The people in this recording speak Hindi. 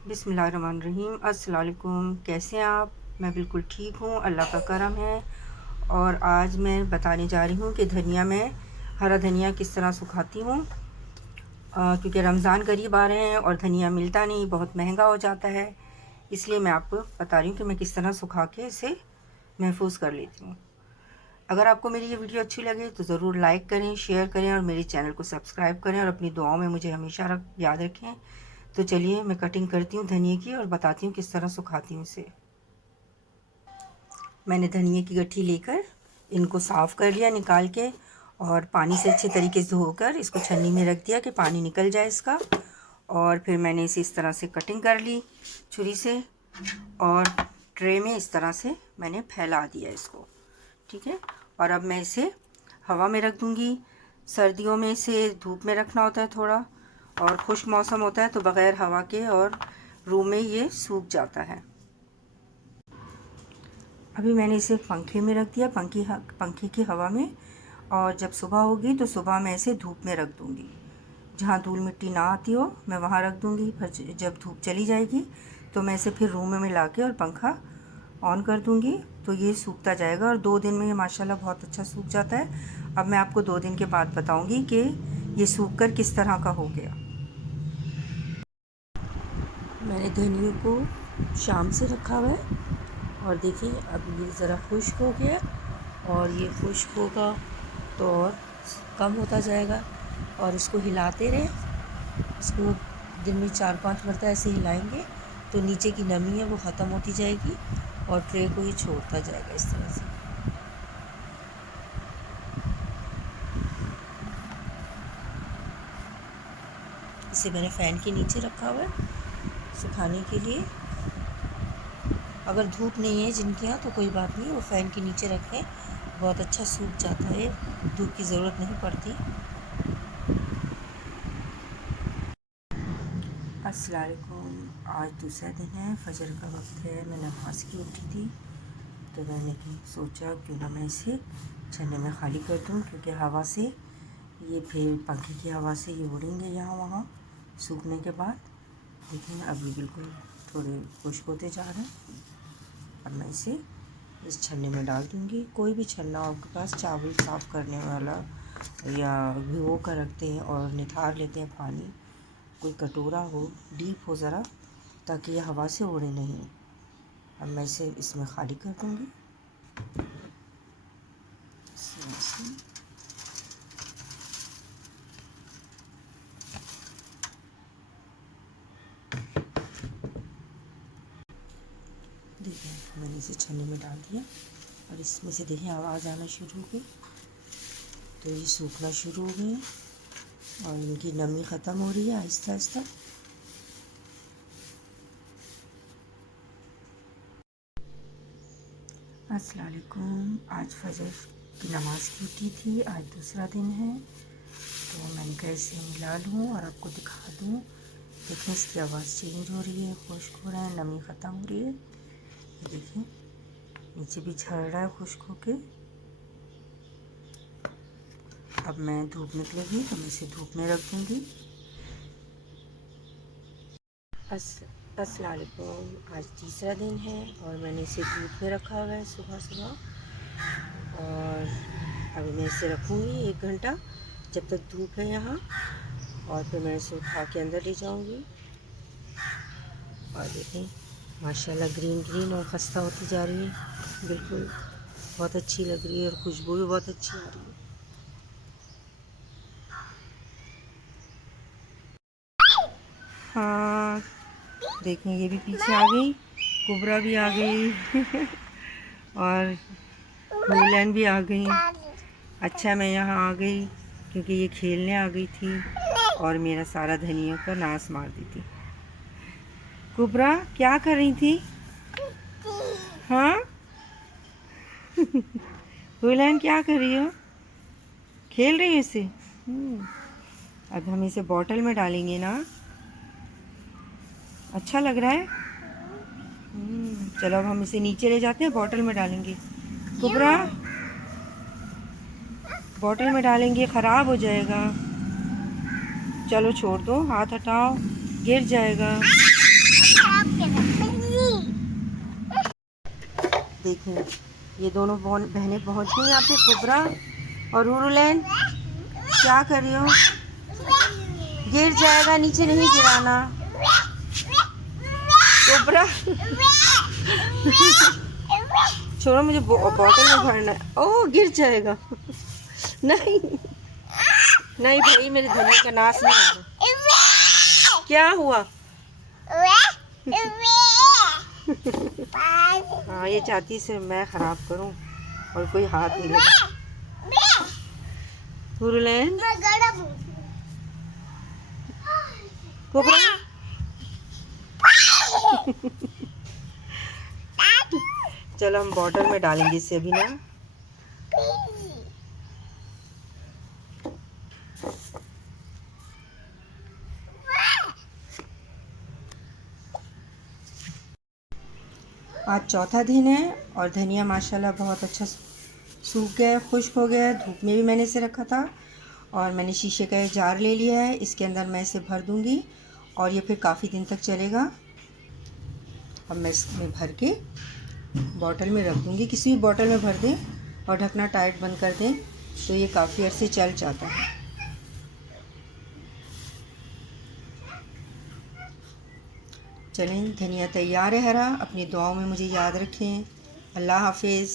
बिस्मिल्लाहिर्रहमानिर्रहीम। अस्सलाम वालेकुम। कैसे हैं आप? मैं बिल्कुल ठीक हूँ, अल्लाह का करम है। और आज मैं बताने जा रही हूँ कि धनिया में हरा धनिया किस तरह सुखाती हूँ, क्योंकि रमज़ान करीब आ रहे हैं और धनिया मिलता नहीं, बहुत महंगा हो जाता है। इसलिए मैं आपको बता रही हूँ कि मैं किस तरह सुखा के इसे महफूज कर लेती हूँ। अगर आपको मेरी ये वीडियो अच्छी लगे तो ज़रूर लाइक करें, शेयर करें और मेरे चैनल को सब्सक्राइब करें और अपनी दुआओं में मुझे हमेशा याद रखें। तो चलिए मैं कटिंग करती हूँ धनिए की और बताती हूँ किस तरह सुखाती हूँ इसे। मैंने धनिए की गट्ठी लेकर इनको साफ़ कर लिया निकाल के, और पानी से अच्छे तरीके से धोकर इसको छन्नी में रख दिया कि पानी निकल जाए इसका। और फिर मैंने इसे इस तरह से कटिंग कर ली छुरी से, और ट्रे में इस तरह से मैंने फैला दिया इसको। ठीक है, और अब मैं इसे हवा में रख दूँगी। सर्दियों में इसे धूप में रखना होता है थोड़ा, और खुश्क मौसम होता है तो बग़ैर हवा के और रूम में ये सूख जाता है। अभी मैंने इसे पंखे में रख दिया, पंखे की हवा में। और जब सुबह होगी तो सुबह मैं इसे धूप में रख दूँगी। जहाँ धूल मिट्टी ना आती हो मैं वहाँ रख दूँगी। फिर जब धूप चली जाएगी तो मैं इसे फिर रूम में ला के और पंखा ऑन कर दूँगी, तो ये सूखता जाएगा और 2 दिन में ये माशाल्लाह बहुत अच्छा सूख जाता है। अब मैं आपको 2 दिन के बाद बताऊँगी कि ये सूख कर किस तरह का हो गया। मैंने धनिया को शाम से रखा हुआ है और देखिए अब ये ज़रा खुश्क हो गया, और ये खुश्क होगा तो और कम होता जाएगा। और इसको हिलाते रहें, इसको दिन में 4-5 मरतबा ऐसे हिलाएंगे तो नीचे की नमी है वो ख़त्म होती जाएगी और ट्रे को ये छोड़ता जाएगा इस तरह से। इसे मैंने फ़ैन के नीचे रखा हुआ है सुखाने के लिए। अगर धूप नहीं है जिनके यहाँ तो कोई बात नहीं, वो फ़ैन के नीचे रखें, बहुत अच्छा सूख जाता है, धूप की ज़रूरत नहीं पड़ती। अस्सलाम वालेकुम। आज दूसरा दिन है, फजर का वक्त है, मैं नमाज़ की उठी थी तो मैंने सोचा क्यों ना मैं इसे छन्ने में खाली कर दूँ, क्योंकि हवा से ये फिर पंखे की हवा से ये उड़ेंगे यहाँ वहाँ सूखने के बाद। लेकिन अभी बिल्कुल थोड़े खुश्क होते जा रहे हैं। अब मैं इसे इस छन्ने में डाल दूँगी। कोई भी छन्ना आपके पास, चावल साफ़ करने वाला, या भिगो कर रखते हैं और निथार लेते हैं पानी, कोई कटोरा हो, डीप हो ज़रा, ताकि ये हवा से उड़े नहीं। अब मैं इसे इसमें खाली कर दूँगी। देखिए मैंने इसे छन्ने में डाल दिया और इसमें से देखिए आवाज़ आना शुरू हो गई, तो ये सूखना शुरू हो गए और इनकी नमी ख़त्म हो रही है आहिस्ता आहिस्ता। अस्सलाम वालेकुम। आज फजर की नमाज़ की उठी थी, आज दूसरा दिन है, तो मैंने कहा इसे मिला लूँ और आपको दिखा दूँ। देखिए इसकी आवाज़ चेंज हो रही है, खुश्क हो रहा है, नमी ख़त्म हो रही है। ये देखिए नीचे भी झड़ रहा है खुश्क होके। अब मैं धूप निकलेगी तो मैं इसे धूप में रख दूँगी। अस्सलाम वालेकुम। आज तीसरा दिन है और मैंने इसे धूप में रखा हुआ है सुबह सुबह, और अभी मैं इसे रखूँगी 1 घंटा जब तक धूप है यहाँ, और फिर मैं इसे उठा के अंदर ले जाऊँगी। और देखें माशाल्लाह ग्रीन ग्रीन और खस्ता होती जा रही है, बिल्कुल बहुत अच्छी लग रही है और खुशबू भी बहुत अच्छी आ रही है। हाँ देखें ये भी पीछे आ गई, कुबरा भी आ गई और न्यूलैंड भी आ गई। अच्छा मैं यहाँ आ गई क्योंकि ये खेलने आ गई थी और मेरा सारा धनिया का नाश मार दी थी। कुबरा क्या कर रही थी? हाँ न्यूलैंड क्या कर रही हो? खेल रही हो इसे? अब हम इसे बॉटल में डालेंगे ना। अच्छा लग रहा है? चलो अब हम इसे नीचे ले जाते हैं, बॉटल में डालेंगे। कुबरा बॉटल में डालेंगे, ख़राब हो जाएगा। चलो छोड़ दो, हाथ हटाओ, गिर जाएगा। देखें, ये दोनों बहनें पहुंच गई यहाँ पे। कुबरा और रूरुलैन, क्या कर रही हो? गिर जाएगा, नीचे नहीं गिराना। कुबरा छोड़ो, मुझे बॉटल में भरना है। ओह, गिर जाएगा। नहीं नहीं भाई, मेरे धनिया का नाश नहीं होगा। क्या हुआ? हाँ, ये चाहती से मैं खराब करूं और कोई हाथ नहीं लगा। हुरुलैन, कुबरा चलो हम बॉटल में डालेंगे इसे अभी ना। आज चौथा दिन है और धनिया माशाल्लाह बहुत अच्छा सूख गया है, खुश्क हो गया है। धूप में भी मैंने इसे रखा था और मैंने शीशे का जार ले लिया है। इसके अंदर मैं इसे भर दूंगी और ये फिर काफ़ी दिन तक चलेगा। अब मैं इसमें भर के बॉटल में रख दूंगी। किसी भी बॉटल में भर दें और ढकना टाइट बंद कर दें तो ये काफ़ी अरसे चल जाता है। चलें, धनिया तैयार है हरा। अपनी दुआओं में मुझे याद रखें। अल्लाह हाफिज़।